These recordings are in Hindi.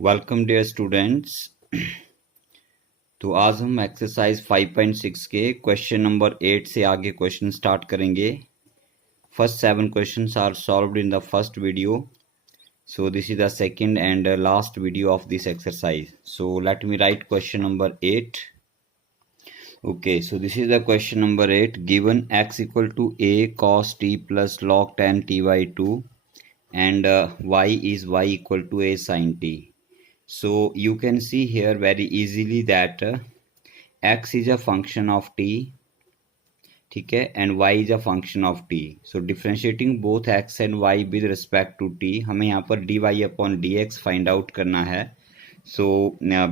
Welcome dear students. तो आज हम एक्सरसाइज 5.6 के क्वेश्चन नंबर 8 से आगे क्वेश्चन स्टार्ट करेंगे। First 7 questions are solved in the first video, so this is the second and last video of this exercise. So let me write question number 8. Okay, so this is the question number 8. Given x equal to a cos t plus log tan t by 2 and y is y equal to a sin t. So you can see here very easily that x is a function of t, ठीक है, and y is a function of t. So differentiating both x and y with respect to t, हमें यहाँ पर dy upon dx find out करना है. So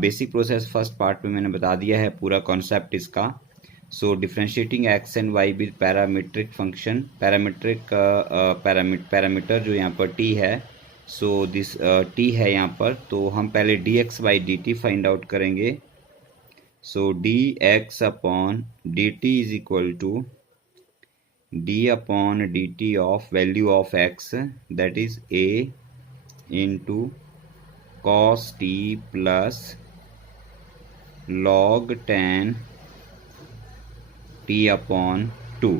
basic process first part में मैंने बता दिया है पूरा कॉन्सेप्ट इसका. So differentiating x and y with parametric function, parameter जो यहाँ पर t है. सो दिस t है यहाँ पर, तो हम पहले dx by dt find out करेंगे. So dx upon dt is equal to d upon dt of value of x, that is a into cos t plus log tan t upon 2.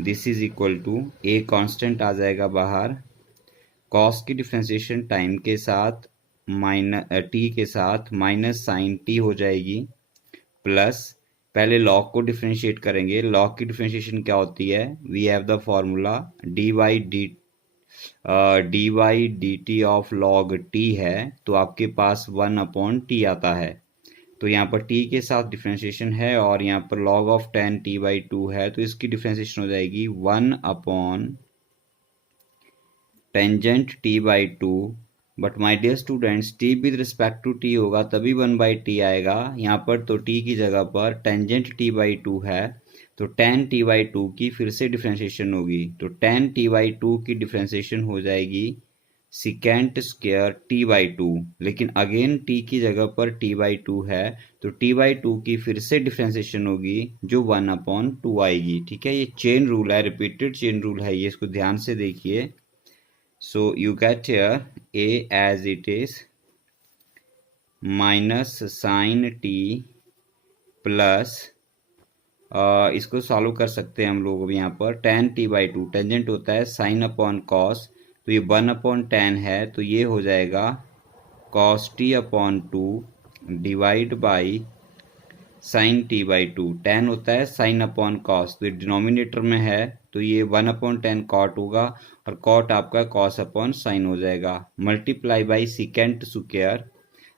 This is equal to a constant आ जाएगा बाहर, कॉस की डिफ्रेंसिएशन टाइम के साथ टी के साथ माइनस साइन टी हो जाएगी, प्लस पहले लॉग को डिफ्रेंशिएट करेंगे. लॉग की डिफ्रेंशिएशन क्या होती है? We have the formula d y D T of log t है, तो आपके पास 1 अपॉन टी आता है. तो यहाँ पर t के साथ डिफ्रेंशिएशन है और यहाँ पर log of tan t by 2 है, तो इसकी डिफ्रेंशिएशन हो जाएगी 1 upon tangent t by 2. But my dear students, t with respect to t होगा तभी 1 बाई टी आएगा. यहाँ पर तो t की जगह पर टेंजेंट t बाई 2 है, तो tan t बाई 2 की फिर से डिफ्रेंशिएशन होगी. तो tan t बाई 2 की डिफ्रेंशिएशन हो जाएगी सिकेंट स्क्वायर t बाई 2, लेकिन अगेन t की जगह पर t बाई 2 है, तो t बाई 2 की फिर से डिफ्रेंशिएशन होगी जो 1 अपॉन 2 आएगी. ठीक है, ये चेन रूल है, रिपीटेड चेन रूल है ये, इसको ध्यान से देखिए. So you get here a as it is minus sin t plus इसको सॉल्व कर सकते हैं हम लोग. अभी यहाँ पर tan t बाई 2 टेंजेंट होता है sin अपॉन cos, तो ये 1 अपॉन tan है, तो ये हो जाएगा cos t upon 2 divide by sine t by 2. tan होता है साइन अपॉन कॉस, तो डिनोमिनेटर में है, तो ये 1 अपॉन टेन कॉट होगा और कॉट आपका कॉस अपॉन साइन हो जाएगा. Multiply by secant square,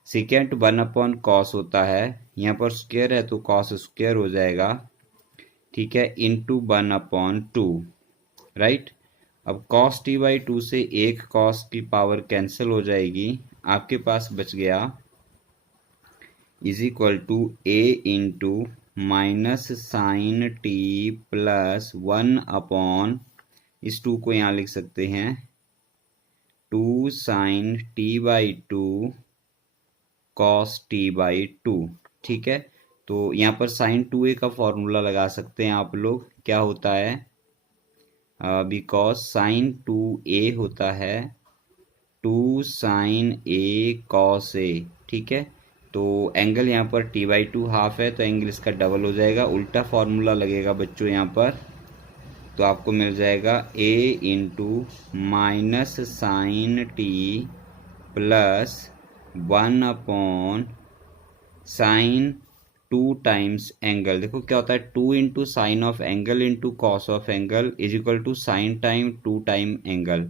secant 1 upon cos होता है, यहाँ पर स्क्वायर है तो कॉस स्क्वायर हो जाएगा. ठीक है, इंटू 1 अपॉन 2. राइट, अब कॉस टी बाई 2 से एक कॉस की पावर कैंसिल हो जाएगी, आपके पास बच गया is equal to a into minus sine t plus 1 upon, इस 2 को यहाँ लिख सकते हैं 2 sine t by 2 cos t by 2. ठीक है, तो यहाँ पर साइन 2a का फॉर्मूला लगा सकते हैं आप लोग. क्या होता है? बिकॉज साइन 2a होता है 2 साइन a कॉस a. ठीक है, तो एंगल यहाँ पर t बाई 2 हाफ है, तो एंगल इसका डबल हो जाएगा. उल्टा फॉर्मूला लगेगा बच्चों यहाँ पर, तो आपको मिल जाएगा a into minus sine t plus 1 upon sine 2 times angle. देखो क्या होता है, 2 into sine of angle into cos of angle is equal to sine time 2 time angle,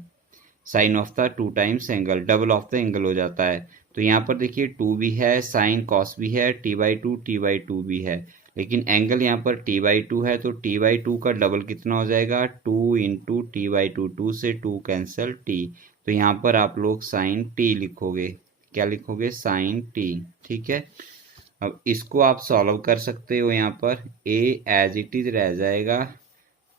sine of the 2 times angle, double of the angle हो जाता है. तो यहाँ पर देखिए 2 भी है, साइन कॉस भी है, t बाई 2 भी है, लेकिन एंगल यहाँ पर t बाई 2 है, तो t बाई 2 का डबल कितना हो जाएगा 2 इंटू टी बाई 2. 2 से 2 कैंसल t, तो यहाँ पर आप लोग साइन t लिखोगे. क्या लिखोगे? Sine t. ठीक है, अब इसको आप सॉल्व कर सकते हो. यहाँ पर a एज इट इज रह जाएगा,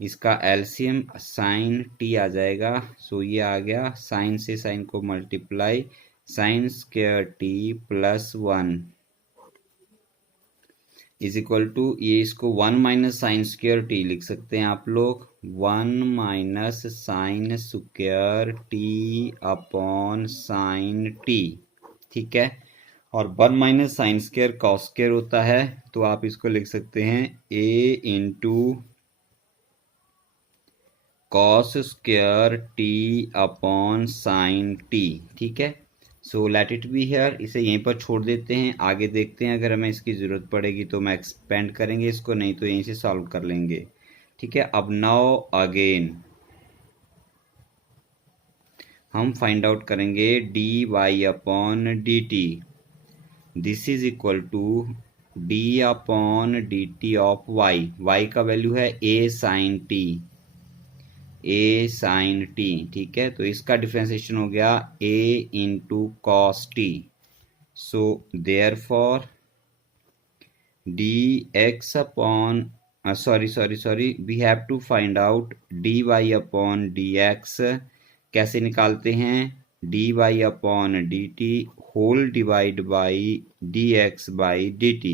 इसका एलसीएम साइन टी आ जाएगा. सो ये आ गया, साइन से साइन को multiply, sine square t plus 1 is equal to, ये इसको 1 माइनस साइन स्क्वायर टी लिख सकते हैं आप लोग. 1 minus sign square T upon sine T. ठीक है। और 1 minus sine square cos square होता है, तो आप इसको लिख सकते हैं a into cos square T upon sine T. ठीक है, so let it be here. इसे यहीं पर छोड़ देते हैं, आगे देखते हैं, अगर हमें इसकी ज़रूरत पड़ेगी तो मैं एक्सपेंड करेंगे इसको, नहीं तो यहीं से सॉल्व कर लेंगे। ठीक है, अब नाउ अगेन हम फाइंड आउट करेंगे D Y upon D T. This is equal to D upon D T of Y. Y का वैल्यू है A sine T, A sine T. ठीक है, तो इसका डिफ्रेंसिएशन हो गया A into cos T. So therefore D x upon sorry we have to find out D Y upon D X. कैसे निकालते हैं? D Y upon D T whole divide by D X by D T.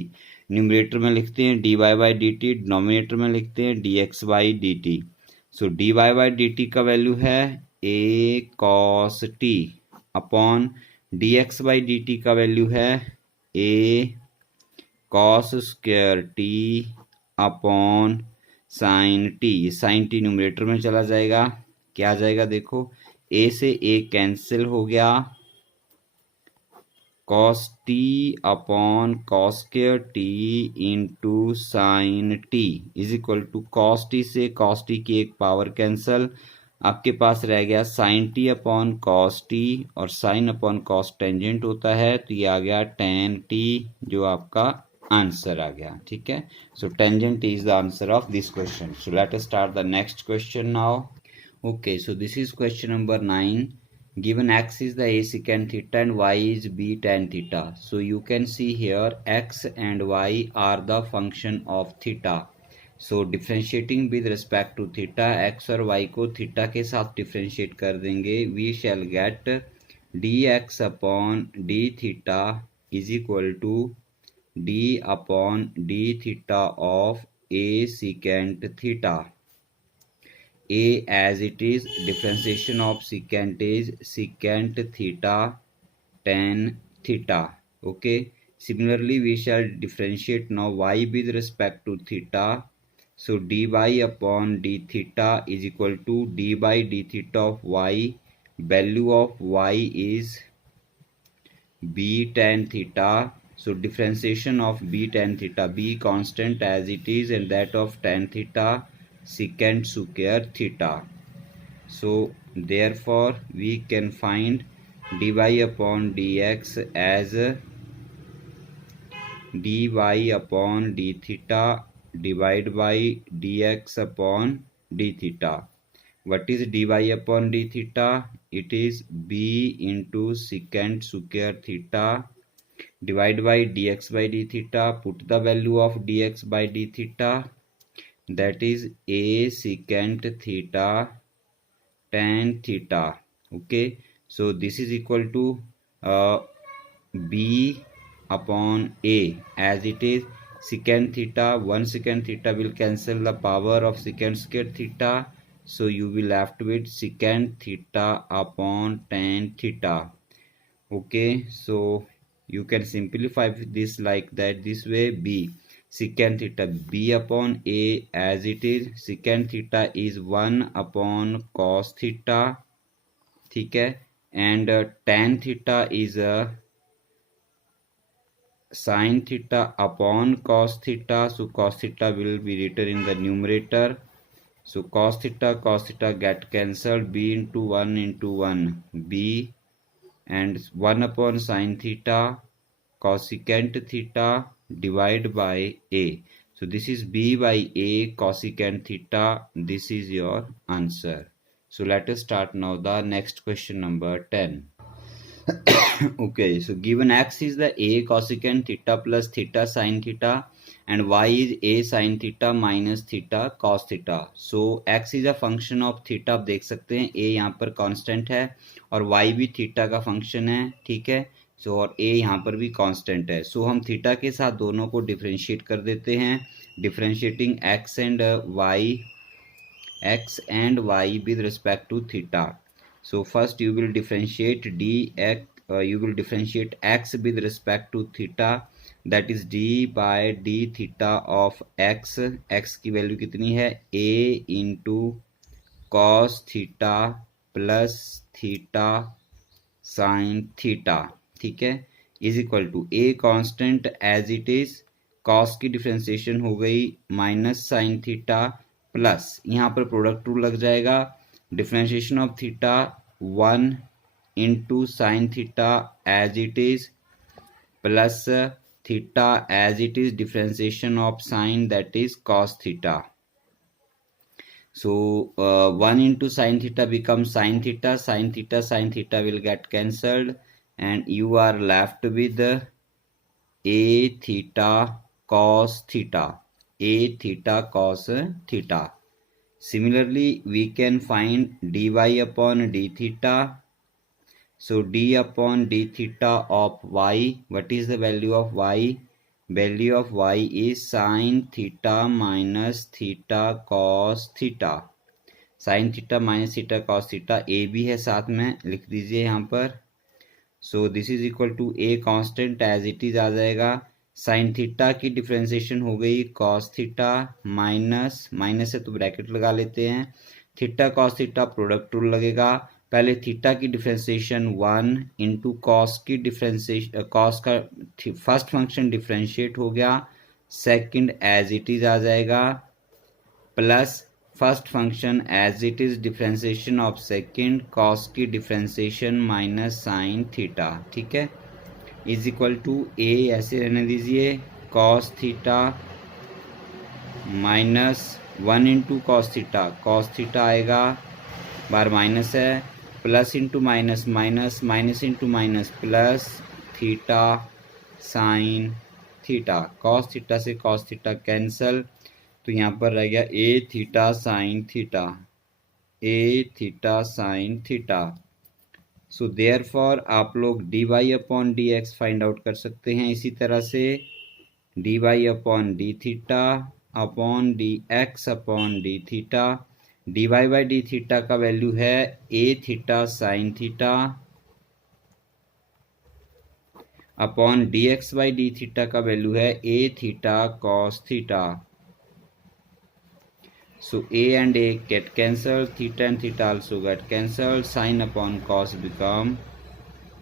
Numerator में लिखते हैं D Y by D T, denominator में लिखते हैं D X by D T. So D Y by D T का वैल्यू है A cos T upon D X by D T का वैल्यू है A cos square T upon sine T. Sine T numerator में चला जाएगा, क्या आ जाएगा देखो, ए से ए कैंसिल हो गया, cos T upon cos square t into sine t is equal to cos t से कॉस टी की एक पावर कैंसल, आपके पास रह गया sine t upon cos t, और साइन अपॉन कॉस टेंजेंट होता है, तो ये आ गया टेन टी, जो आपका आंसर आ गया। ठीक है, so tangent is the answer of this question. So let us start the next question now. Okay, so this is question number 9. Given x is the a secant theta and y is b tan theta. So you can see here x and y are the function of theta. So differentiating with respect to theta, x और y को theta के साथ differentiate कर देंगे, we shall get dx upon d theta is equal to d upon d theta of a secant theta. A as it is, differentiation of secant is secant theta tan theta. Okay, similarly we shall differentiate now y with respect to theta. So dy upon d theta is equal to d by d theta of y. Value of y is b tan theta. So differentiation of b tan theta, b constant as it is, and that of tan theta secant square theta. So therefore we can find dy upon dx as dy upon d theta divided by dx upon d theta. What is dy upon d theta? It is b into secant square theta divided by dx by d theta. Put the value of dx by d theta, that is a secant theta tan theta. Okay, so this is equal to b upon a, as it is secant theta, 1 secant theta will cancel the power of secant square theta, so you will left with secant theta upon tan theta. Okay, so you can simplify this like that, this way b secant theta b upon a, as it is secant theta is 1 upon cos theta. ठीक है, and tan theta is sin theta upon cos theta, so cos theta will be written in the numerator, so cos theta get cancelled, b into 1 into 1 b, and 1 upon sin theta cosecant theta divided by a. So this is b by a cosecant theta. This is your answer. So let us start now the next question number 10. Okay, so given x is the a cosecant theta plus theta sin theta and y is a sin theta minus theta cos theta. So x is a function of theta, आप देख सकते हैं a यहाँ पर कांस्टेंट है और y भी थीटा का फंक्शन है। ठीक है, सो और a यहाँ पर भी कांस्टेंट है, सो हम थीटा के साथ दोनों को डिफरेंशिएट कर देते हैं। Differentiating x and y with respect to theta. So first you will differentiate dx you will differentiate x with respect to theta, that is d by d theta of x. x की वैल्यू कितनी है, a into cos theta plus theta sine theta, ठीक है, is equal to A constant as it is, cos की डिफ्रेंसिएशन हो गई माइनस साइन थीटा प्लस, यहाँ पर प्रोडक्ट रूल लग जाएगा, differentiation of theta 1 into sine theta as it is plus theta as it is differentiation of sine that is cos theta. So 1 into sin theta becomes sin theta, sin theta will get cancelled, and you are left with a theta cos theta, a theta cos theta. Similarly, we can find dy upon d theta. So d upon d theta of y, what is the value of y? Value of y is sin theta minus theta cos theta. Sine theta minus theta cos theta, A भी है साथ में, लिख दीजिए यहाँ पर. So this is equal to A constant as it is आ जाएगा. साइन थीटा की डिफ्रेंसिएशन हो गई कॉस थीटा माइनस माइनस है तो ब्रैकेट लगा लेते हैं, theta cos theta product rule लगेगा. पहले थीटा की डिफ्रेंसिएशन 1 इंटू कॉस की डिफ्रेंसिएशन, कॉस का फर्स्ट फंक्शन डिफ्रेंशिएट हो गया, सेकंड एज इट इज आ जाएगा, plus first function as it is differentiation of second cos की डिफ्रेंसिएशन माइनस साइन थीटा, ठीक है, इज इक्वल टू ए ऐसे रहने दीजिए, cos theta minus 1 into cos theta आएगा, बार माइनस है, plus into minus minus, minus into minus plus, theta sine theta, cos theta से कॉस थीटा कैंसल, तो यहाँ पर रह गया a theta sine theta, a theta sine theta. So therefore आप लोग D Y upon D x find out कर सकते हैं. इसी तरह से D Y upon d theta upon D x upon d theta, d Y by D theta का वैल्यू है ए theta sine theta upon D X by D theta का वैल्यू है ए theta cos theta. So a and a get cancelled, theta and theta also get cancelled, sin upon cos become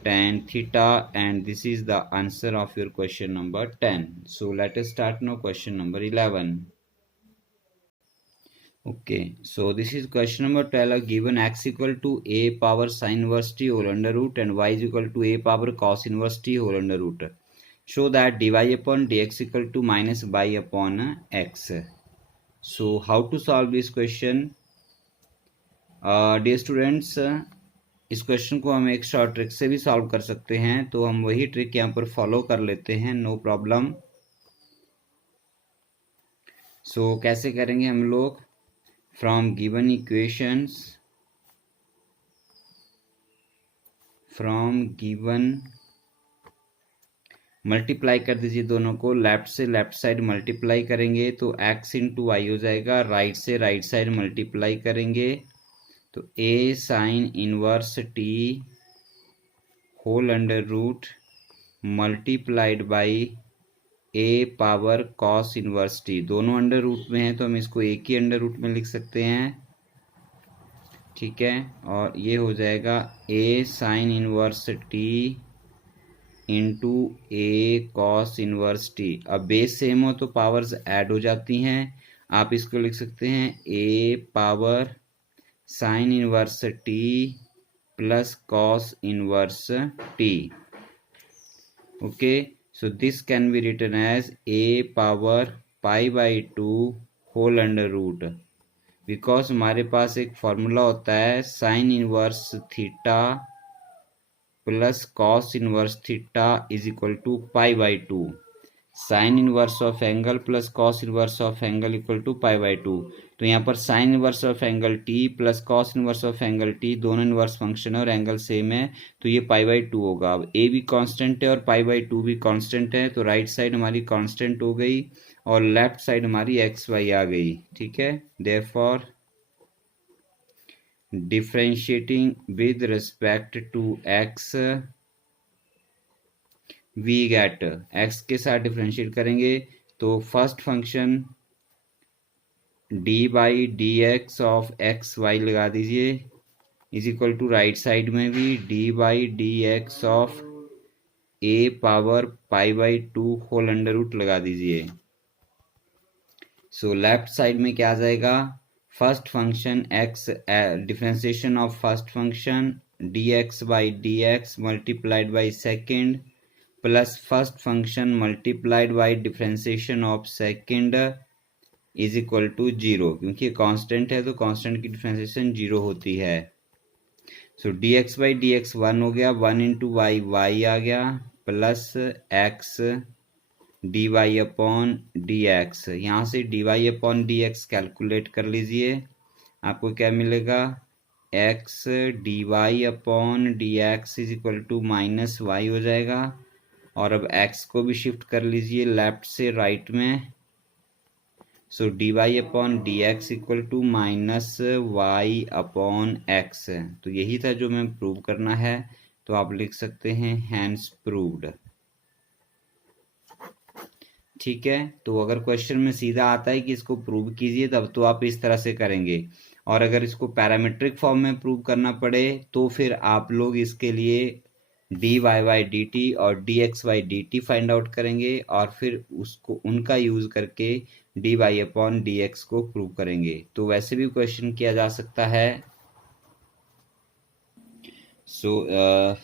tan theta, and this is the answer of your question number 10. So let us start now question number 11. Okay, so this is question number 12. Given x equal to a power sin inverse t whole under root and y is equal to a power cos inverse t whole under root, show that dy upon dx equal to minus y upon x. So how to solve this question? Dear students, इस क्वेश्चन को हम एक शॉर्ट ट्रिक से भी सॉल्व कर सकते हैं, तो हम वही ट्रिक यहाँ पर फॉलो कर लेते हैं, नो प्रॉब्लम. सो कैसे करेंगे हम लोग? From given equations, from given multiply कर दीजिए दोनों को, लेफ्ट से लेफ्ट साइड मल्टीप्लाई करेंगे तो x इंटू वाई हो जाएगा, राइट से राइट साइड मल्टीप्लाई करेंगे तो a sine inverse t whole under root multiplied by a power cos inverse t. दोनों अंडर रूट में है तो हम इसको एक ही अंडर रूट में लिख सकते हैं, ठीक है, और ये हो जाएगा a sine inverse t into A cos inverse T. अब बेस सेम हो तो पावर्स ऐड हो जाती हैं, आप इसको लिख सकते हैं A power sine inverse T plus cos inverse T. Okay, so this can be written as A power pi by 2 whole under root, because हमारे पास एक फॉर्मूला होता है sine inverse theta plus cos inverse theta is equal to pi by 2. Sine inverse of angle plus cos inverse of angle equal to pi by 2. तो यहाँ पर sine inverse of angle T plus cos inverse of angle T, दोनों इनवर्स फंक्शन है और एंगल सेम है, तो ये पाई बाई 2 होगा. अब ए भी कांस्टेंट है और पाई बाई 2 भी कांस्टेंट है, तो राइट साइड हमारी कांस्टेंट हो गई और लेफ्ट साइड हमारी एक्स वाई आ गई, ठीक है. Therefore differentiating with respect to x we get x के साथ डिफ्रेंशिएट करेंगे तो first function d by D x of x y लगा दीजिए is equal to right side में भी d by D x of a power pi by 2 whole under root लगा दीजिए। सो लेफ्ट साइड में क्या आ जाएगा, first function x differentiation of first function D X by D X multiplied by second plus first function multiplied by differentiation of second is equal to zero, क्योंकि कांस्टेंट है तो कांस्टेंट की डिफरेंशिएशन जीरो होती है। So D X by D X one हो गया, वन इंटू वाई वाई आ गया plus X D Y upon D X, यहाँ से D Y upon D X calculate कर लीजिए, आपको क्या मिलेगा x D Y upon D x is equal to minus y हो जाएगा। और अब एक्स को भी शिफ्ट कर लीजिए लेफ्ट से राइट में, so D Y upon D X equal to minus Y upon X. तो यही था जो मैं प्रूव करना है, तो आप लिख सकते हैं हैंस प्रूव्ड। ठीक है, तो अगर क्वेश्चन में सीधा आता है कि इसको प्रूव कीजिए तब तो आप इस तरह से करेंगे, और अगर इसको पैरामीट्रिक फॉर्म में प्रूव करना पड़े तो फिर आप लोग इसके लिए D Y Y D T और D X Y D T find out करेंगे और फिर उसको उनका यूज करके D Y upon D X को प्रूव करेंगे। तो वैसे भी क्वेश्चन किया जा सकता है। सो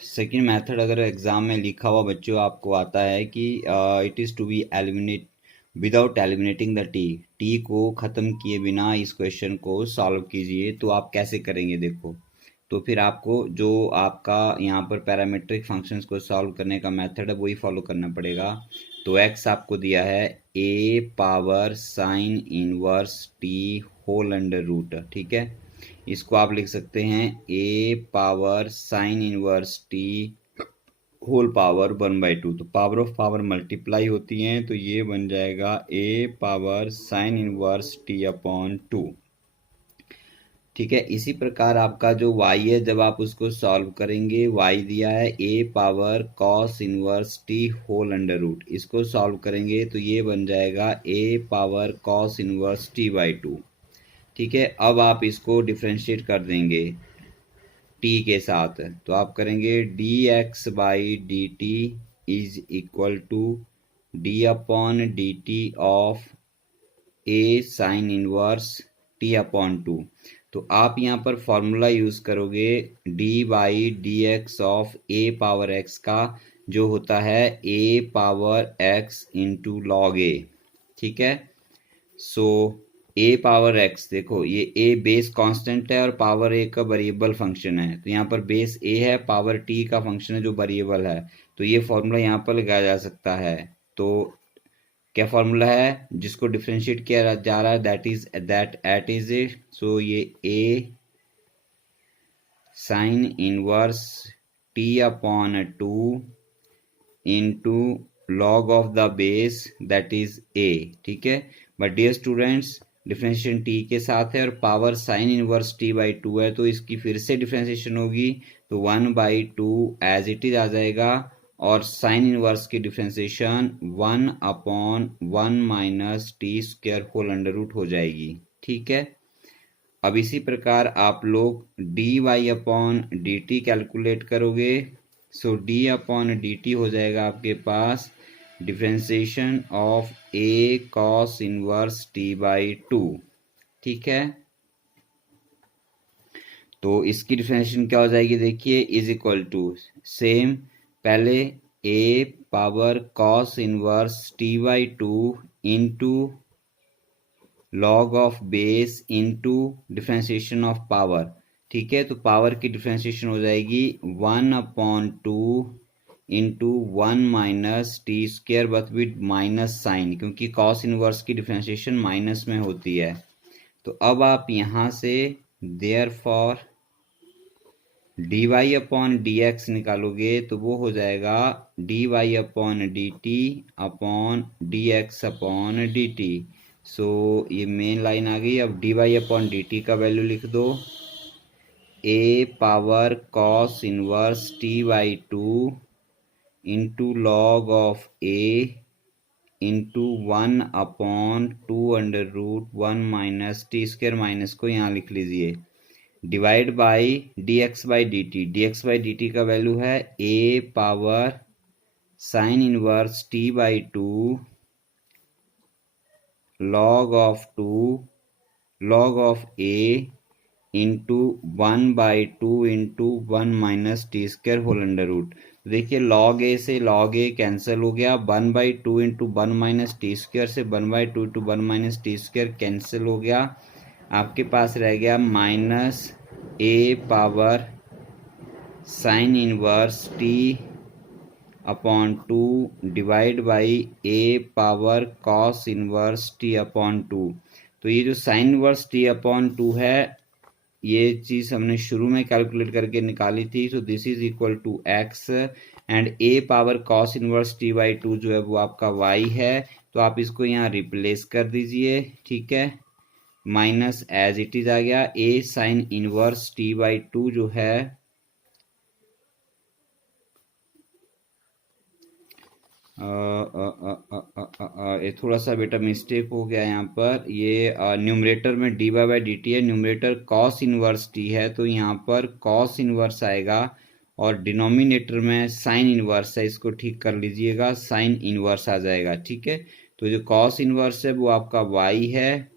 सेकेंड मेथड अगर एग्जाम में लिखा हुआ बच्चों आपको आता है कि it is to be eliminate without eliminating the T को ख़त्म किए बिना इस क्वेश्चन को सॉल्व कीजिए, तो आप कैसे करेंगे देखो। तो फिर आपको जो आपका यहाँ पर पैरामीट्रिक फंक्शंस को सॉल्व करने का मेथड है वही फॉलो करना पड़ेगा। तो एक्स आपको दिया है ए power sine inverse T whole under root, ठीक है, इसको आप लिख सकते हैं A power sine inverse T whole power 1/2। तो पावर ऑफ पावर मल्टीप्लाई होती हैं तो ये बन जाएगा A power sine inverse T upon 2। ठीक है, इसी प्रकार आपका जो y है जब आप उसको सॉल्व करेंगे, y दिया है a power cos inverse t whole under root, इसको सॉल्व करेंगे तो ये बन जाएगा a power cos inverse t by 2। ठीक है, अब आप इसको डिफ्रेंशिएट कर देंगे t के साथ, तो आप करेंगे dx by D t is equal to D upon D T of a sine inverse t upon 2। तो आप यहाँ पर फॉर्मूला यूज करोगे d by D x of a power x का, जो होता है ए power x into log a. ठीक है, सो ए पावर एक्स, देखो ये ए बेस कांस्टेंट है और पावर ए का वेरिएबल फंक्शन है, तो यहाँ पर बेस ए है, पावर टी का फंक्शन है जो वेरिएबल है, तो ये फॉर्मूला यहाँ पर लगाया जा सकता है। तो क्या फॉर्मूला है जिसको डिफरेंशिएट किया जा रहा है, that at is A, so ये A sine inverse T upon 2 into log of the base that is A. ठीक है, but dear students differentiation T के साथ है और power sine inverse T by 2 है, तो इसकी फिर से डिफरेंशिएशन होगी तो 1/2 एज इट इज आ जाएगा, और साइन इनवर्स की differentiation 1/1 minus T square whole under root हो जाएगी। ठीक है, अब इसी प्रकार आप लोग D Y upon D T calculate करोगे, so D upon D T हो जाएगा आपके पास differentiation of A cos inverse T by 2। ठीक है, तो इसकी डिफरेंशिएशन क्या हो जाएगी देखिए, इज इक्वल टू सेम, पहले A power cos inverse T by 2 into log of base into differentiation of power. ठीक है, तो पावर की डिफरेंशिएशन हो जाएगी 1/2 into 1 minus T square but with minus sine, क्योंकि कॉस इनवर्स की डिफरेंशिएशन माइनस में होती है। तो अब आप यहाँ से therefore D Y upon D X निकालोगे तो वो हो जाएगा D Y upon D T upon D x upon D T. So ये मेन लाइन आ गई। अब D Y upon D T का वैल्यू लिख दो, A power cos inverse T by 2 into log of A into 1/2√1 - t² minus को यहाँ लिख लीजिए, divide by dx by dt। dx by dt का वैल्यू है a power sine inverse t by 2 log of 2 log of a into 1/2 into 1 - t² whole under root. देखिए log a से log a कैंसिल हो गया, 1/2 इंटू 1 - t² से 1/2 इंटू 1 - t² कैंसिल हो गया। आपके पास रह गया minus a power sine inverse t upon 2 divide by a power cos inverse t upon 2। तो ये जो साइन इनवर्स t अपॉन 2 है, ये चीज़ हमने शुरू में कैलकुलेट करके निकाली थी। तो this is equal to x and a power cos inverse t by 2 जो है वो आपका y है। तो आप इसको यहाँ रिप्लेस कर दीजिए, ठीक है, माइनस एज इट इज आ गया a sine inverse t by 2 जो है ये थोड़ा सा बेटा मिस्टेक हो गया यहाँ पर। ये न्यूमरेटर में डी बाई डी टी है, न्यूमरेटर कॉस इनवर्स टी है, तो यहाँ पर कॉस इनवर्स आएगा और डिनोमिनेटर में साइन इनवर्स है, इसको ठीक कर लीजिएगा, साइन इनवर्स आ जाएगा, ठीक है। तो जो कॉस इनवर्स है वो आपका वाई है,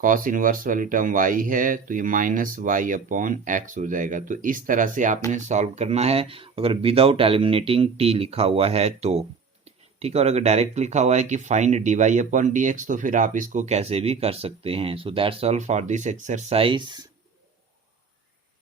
कॉस इनवर्स वाली टर्म y है, तो ये माइनस वाई अपॉन एक्स हो जाएगा। तो इस तरह से आपने सॉल्व करना है अगर विदाउट एलिमिनेटिंग t लिखा हुआ है तो, ठीक है। और अगर डायरेक्ट लिखा हुआ है कि फाइंड dy अपॉन dx तो फिर आप इसको कैसे भी कर सकते हैं। So that's all for this exercise.